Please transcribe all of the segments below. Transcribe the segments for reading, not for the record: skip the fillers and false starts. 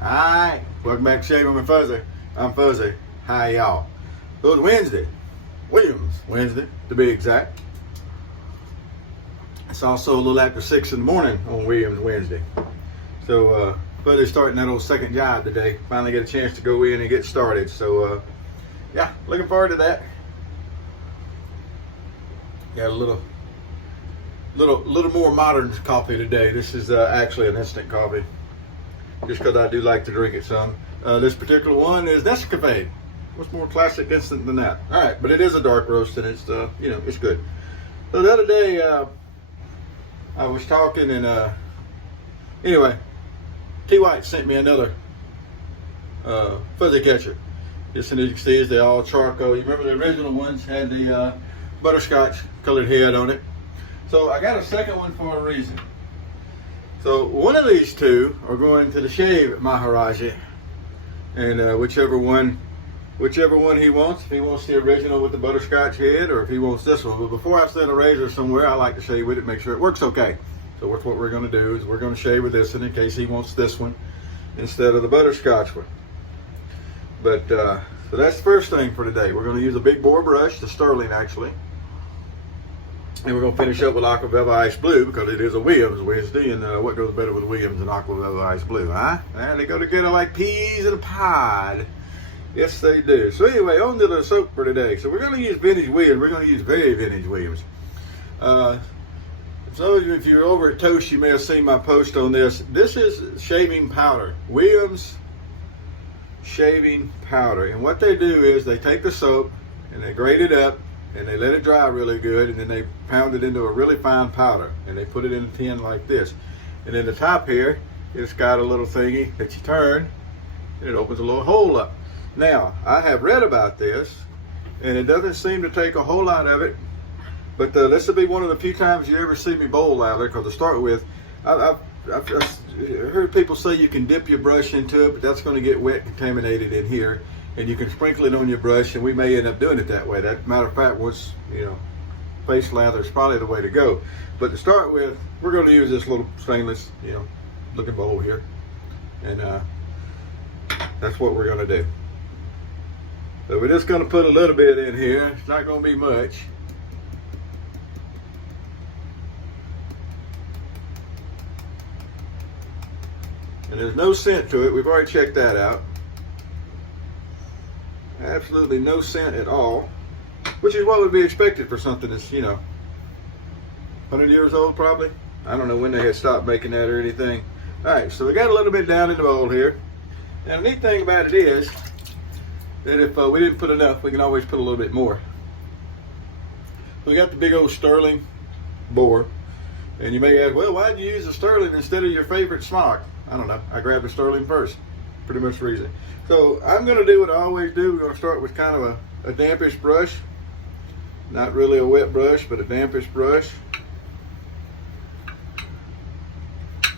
Alright, welcome back to Shaving with Fuzzy. I'm Fuzzy. Hi y'all. So it's Wednesday. Williams Wednesday, to be exact. It's also a little after 6 in the morning on Williams Wednesday. So Fuzzy's starting that old second job today. Finally get a chance to go in and get started. So yeah, looking forward to that. Got a little more modern coffee today. This is actually an instant coffee, just because I do like to drink it some. This particular one is Nescafe. What's more classic instant than that? All right, but it is a dark roast, and it's it's good. So the other day I was talking, and anyway, T. White sent me another fuzzy catcher. Just as you can see, is they all charcoal. You remember the original ones had the butterscotch colored head on it. So I got a second one for a reason. So one of these two are going to the shave Maharaja, and whichever one he wants. If he wants the original with the butterscotch head, or if he wants this one. But before I send a razor somewhere, I like to shave with it, make sure it works okay. So that's what we're going to do, is we're going to shave with this one in case he wants this one instead of the butterscotch one. But so that's the first thing for today. We're going to use a big bore brush, the Sterling actually. And we're going to finish up with Aqua Velva Ice Blue, because it is a Williams Wednesday, and what goes better with Williams than Aqua Velva Ice Blue, huh? And they go together like peas in a pod. Yes, they do. So anyway, on to the soap for today. So we're going to use vintage Williams. We're going to use very vintage Williams. So if you're over at Toast, you may have seen my post on this. This is shaving powder. Williams shaving powder. And what they do is they take the soap and they grate it up, and they let it dry really good, and then they pound it into a really fine powder, and they put it in a tin like this. And in the top here, it's got a little thingy that you turn, and it opens a little hole up. Now, I have read about this, and it doesn't seem to take a whole lot of it, but this will be one of the few times you ever see me bowl lather, because to start with, I've heard people say you can dip your brush into it, but that's going to get wet, contaminated in here. And you can sprinkle it on your brush, and we may end up doing it that way. That matter of fact, once face lather is probably the way to go. But to start with, we're going to use this little stainless, looking bowl here, and that's what we're going to do. So we're just going to put a little bit in here. It's not going to be much. And there's no scent to it. We've already checked that out. Absolutely no scent at all, which is what would be expected for something that's 100 years old probably. I don't know when they had stopped making that or anything. All right, so we got a little bit down in the bowl here. Now the neat thing about it is that if we didn't put enough, we can always put a little bit more. We got the big old Sterling bore, and you may ask, well, why did you use the Sterling instead of your favorite smock? I don't know. I grabbed the Sterling first. Pretty much the reason. So I'm going to do what I always do. We're going to start with kind of a dampish brush. Not really a wet brush, but a dampish brush.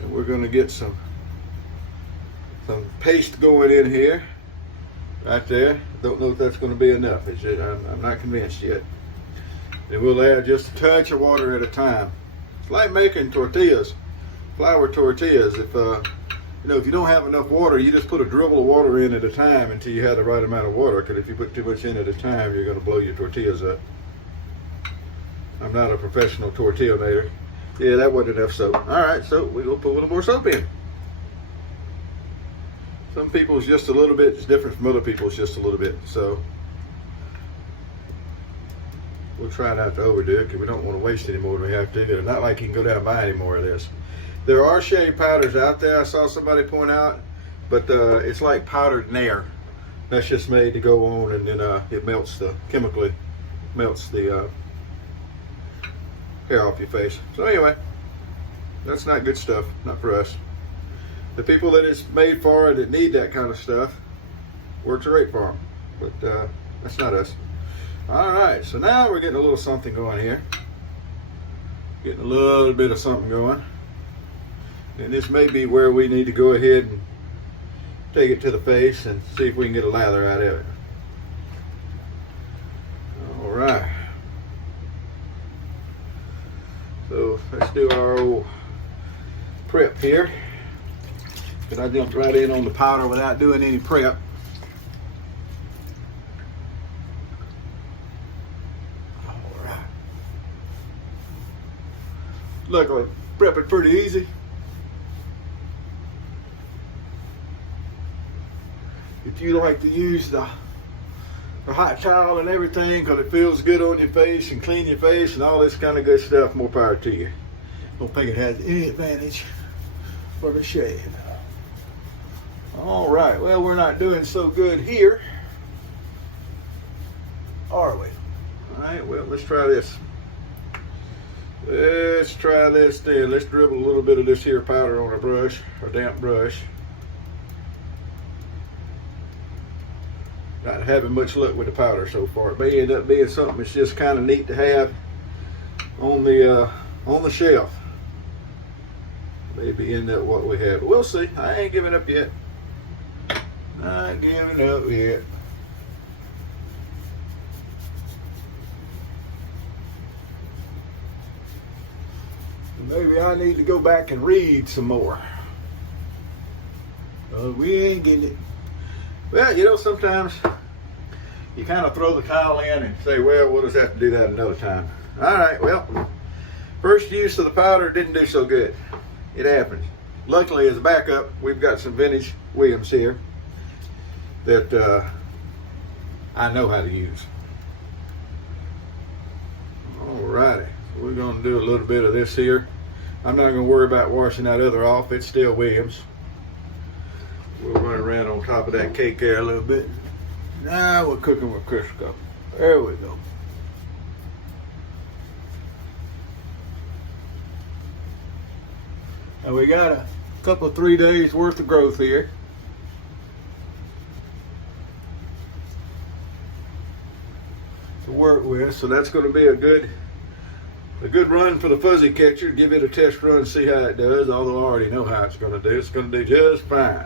And we're going to get some paste going in here. Right there. Don't know if that's going to be enough. I'm not convinced yet. And we'll add just a touch of water at a time. It's like making tortillas, flour tortillas. If you don't have enough water, you just put a dribble of water in at a time until you have the right amount of water, because if you put too much in at a time, you're going to blow your tortillas up. I'm not a professional tortilla maker. Yeah, that wasn't enough soap. All right, so we'll put a little more soap in. Some people's just a little bit. It's different from other people's just a little bit. So we'll try not to overdo it, because we don't want to waste any more than we have to. It's not like you can go down and buy any more of this. There are shave powders out there, I saw somebody point out, but it's like powdered Nair. That's just made to go on, and then it chemically melts the hair off your face. So anyway, that's not good stuff, not for us. The people that it's made for that need that kind of stuff, works great for them, but that's not us. All right, so now we're getting a little something going here. Getting a little bit of something going. And this may be where we need to go ahead and take it to the face and see if we can get a lather out of it. All right. So let's do our old prep here. But I jumped right in on the powder without doing any prep. All right. Luckily, prep it pretty easy. If you like to use the hot towel and everything because it feels good on your face and clean your face and all this kind of good stuff, more power to you. Don't think it has any advantage for the shave. All right, well, we're not doing so good here, are we? All right, well, let's try this. Let's try this then. Let's dribble a little bit of this here powder on a brush, or damp brush. Not having much luck with the powder so far. It may end up being something that's just kind of neat to have on the shelf. Maybe end up what we have. We'll see. I ain't giving up yet. Not giving up yet. Maybe I need to go back and read some more. We ain't getting it. Well, you know, sometimes you kind of throw the towel in and say, well, we'll just have to do that another time. All right, well, first use of the powder didn't do so good. It happens. Luckily, as a backup, we've got some vintage Williams here that I know how to use. All righty, so we're going to do a little bit of this here. I'm not going to worry about washing that other off. It's still Williams. We'll run around on top of that cake there a little bit. Now we're cooking with Crisco. There we go. And we got a couple of 3 days worth of growth here. To work with, so that's going to be a good run for the fuzzy catcher. Give it a test run, see how it does, although I already know how it's going to do. It's going to do just fine.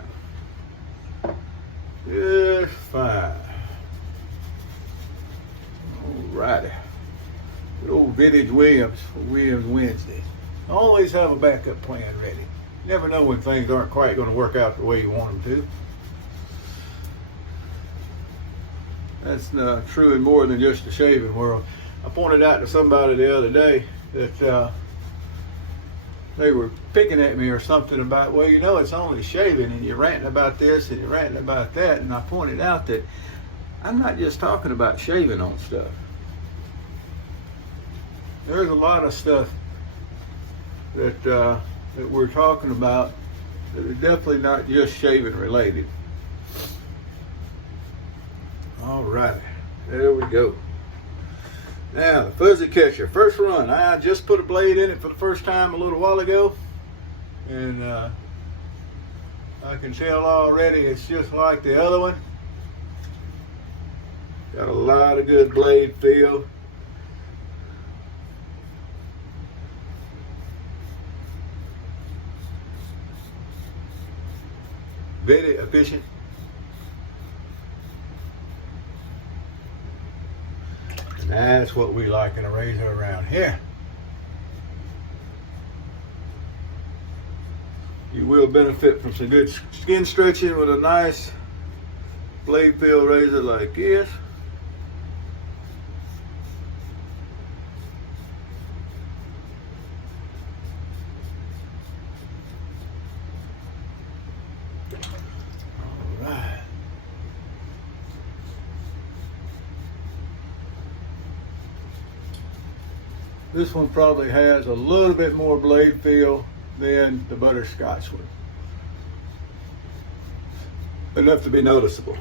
Just fine. Alrighty. Good old vintage Williams Wednesday. Always have a backup plan ready. You never know when things aren't quite going to work out the way you want them to. That's true in more than just the shaving world. I pointed out to somebody the other day that they were picking at me or something about, well, you know, it's only shaving and you're ranting about this and you're ranting about that. And I pointed out that I'm not just talking about shaving on stuff. There's a lot of stuff that we're talking about that are definitely not just shaving related. All right, there we go. Now, the fuzzy catcher, first run. I just put a blade in it for the first time a little while ago, and I can tell already it's just like the other one. Got a lot of good blade feel. Very efficient. And that's what we like in a razor around here. You will benefit from some good skin stretching with a nice blade feel razor like this. All right. This one probably has a little bit more blade feel than the butterscotch one. Enough to be noticeable.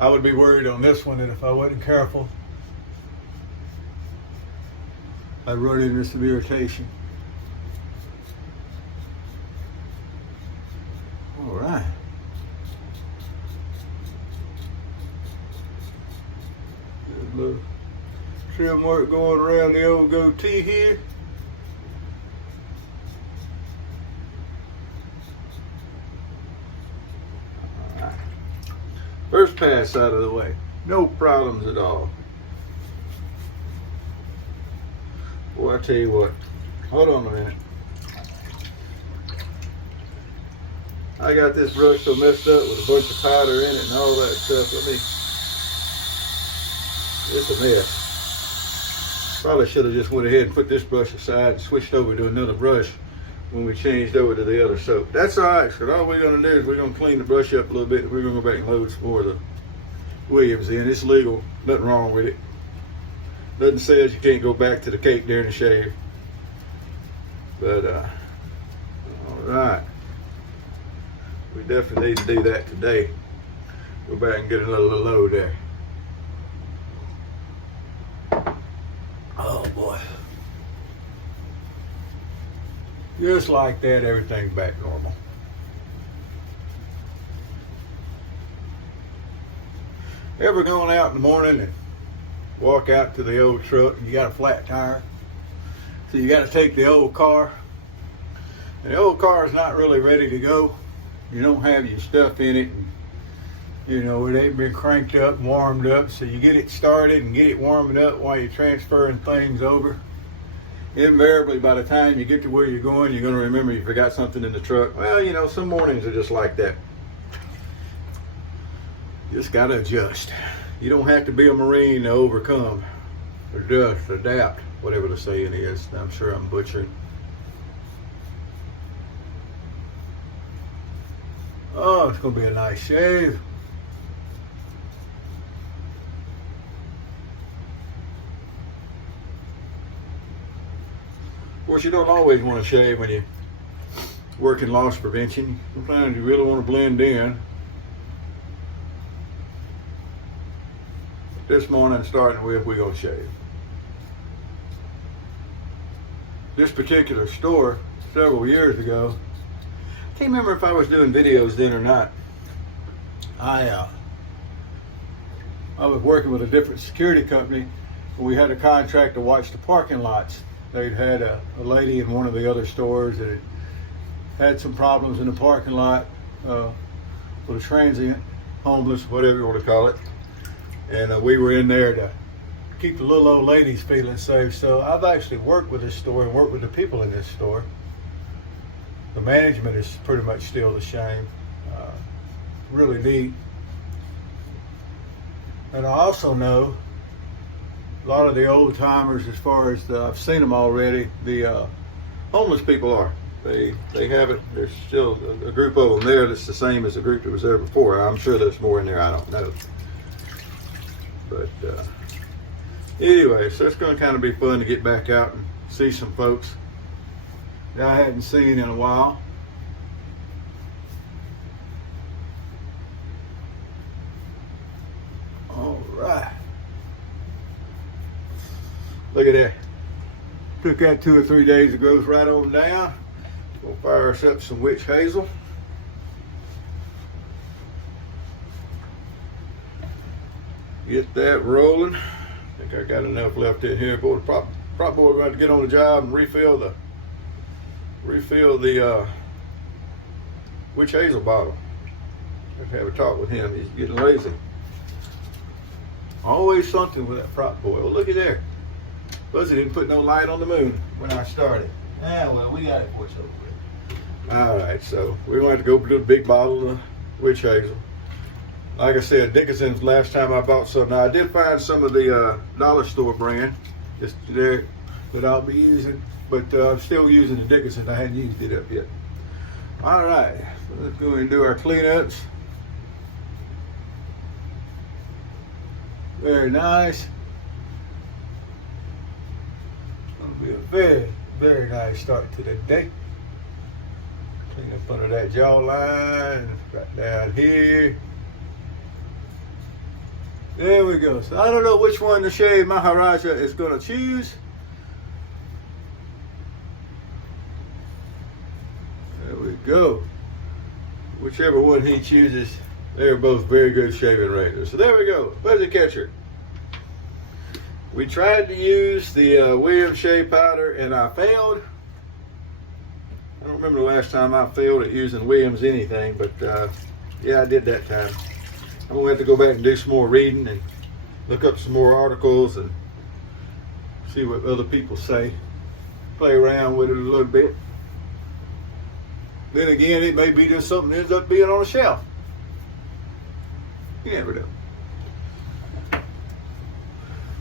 I would be worried on this one that if I wasn't careful, I'd run into some irritation. All right. Good little trim work going around the old goatee here. All right. First pass out of the way. No problems at all. Boy, I tell you what. Hold on a minute. I got this brush so messed up with a bunch of powder in it and all that stuff. It's a mess. Probably should have just went ahead and put this brush aside and switched over to another brush when we changed over to the other soap. That's all right, because all we're going to do is we're going to clean the brush up a little bit. We're going to go back and load some more of the Williams in. It's legal, nothing wrong with it. Nothing says you can't go back to the cake during the shave. But, all right. We definitely need to do that today. Go back and get another little load there. Oh boy. Just like that, everything's back normal. Ever going out in the morning and walk out to the old truck and you got a flat tire? So you got to take the old car. And the old car is not really ready to go. You don't have your stuff in it. And, you know, it ain't been cranked up and warmed up. So you get it started and get it warming up while you're transferring things over. Invariably, by the time you get to where you're going to remember you forgot something in the truck. Well, you know, some mornings are just like that. Just got to adjust. You don't have to be a Marine to overcome, adjust, adapt, whatever the saying is. I'm sure I'm butchering. Oh, it's going to be a nice shave. Of course, you don't always want to shave when you work in loss prevention. Sometimes you really want to blend in. This morning, starting with, we're going to shave. This particular store, several years ago, I can't remember if I was doing videos then or not. I was working with a different security company, and we had a contract to watch the parking lots. They'd had a lady in one of the other stores that had some problems in the parking lot with a transient, homeless, whatever you want to call it. And we were in there to keep the little old ladies feeling safe. So I've actually worked with this store and worked with the people in this store. The management is pretty much still the same. Really neat. And I also know a lot of the old timers, as far as I've seen them already, the homeless people are. They have it. There's still a group of them there that's the same as the group that was there before. I'm sure there's more in there, I don't know. But anyway, so it's going to kind of be fun to get back out and see some folks that I hadn't seen in a while. All right. Look at that. Took that 2 or 3 days, it goes right on down. We'll fire us up some witch hazel. Get that rolling. I think I got enough left in here. Boy, the prop boy going to have to get on the job and refill the witch hazel bottle. Have to have a talk with him. He's getting lazy. Always something with that prop boy. Oh, look at there. Buzzy didn't put no light on the moon when I started. Ah, well, we got it pushed over with. All right, so we're going to have to go do a big bottle of witch hazel. Like I said, Dickinson's last time I bought some. Now, I did find some of the dollar store brand just there that I'll be using, but I'm still using the Dickinson. I hadn't used it up yet. All right, so let's go and do our cleanups. Very nice. Gonna be a very, very nice start to the day. Clean up under that jawline, right down here. There we go. So I don't know which one the shave Maharaja is going to choose. There we go. Whichever one he chooses, they're both very good shaving razors. So there we go. Buzzy catcher. We tried to use the Williams shave powder and I failed. I don't remember the last time I failed at using Williams anything, but yeah, I did that time. I'm going to have to go back and do some more reading and look up some more articles and see what other people say. Play around with it a little bit. Then again, it may be just something that ends up being on a shelf. You never know.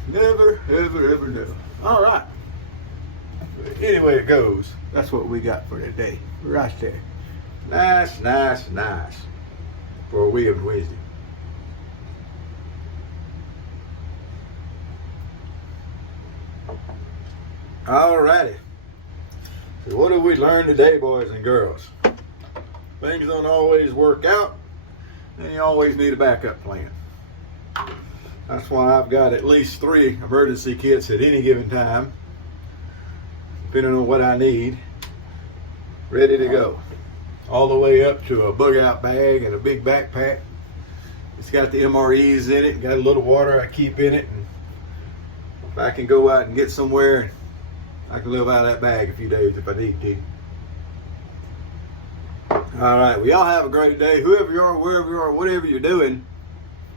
Never, ever, ever know. All right. Anyway it goes, that's what we got for today. Right there. Nice, nice, nice. For Williams Wednesday. Alrighty. So what did we learn today, boys and girls? Things don't always work out, and you always need a backup plan. That's why I've got at least 3 emergency kits at any given time, depending on what I need, ready to go. All the way up to a bug out bag and a big backpack. It's got the MREs in it, got a little water I keep in it, and if I can go out and get somewhere, I can live out of that bag a few days if I need to. All right, well, y'all have a great day. Whoever you are, wherever you are, whatever you're doing,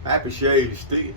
happy shaves to you.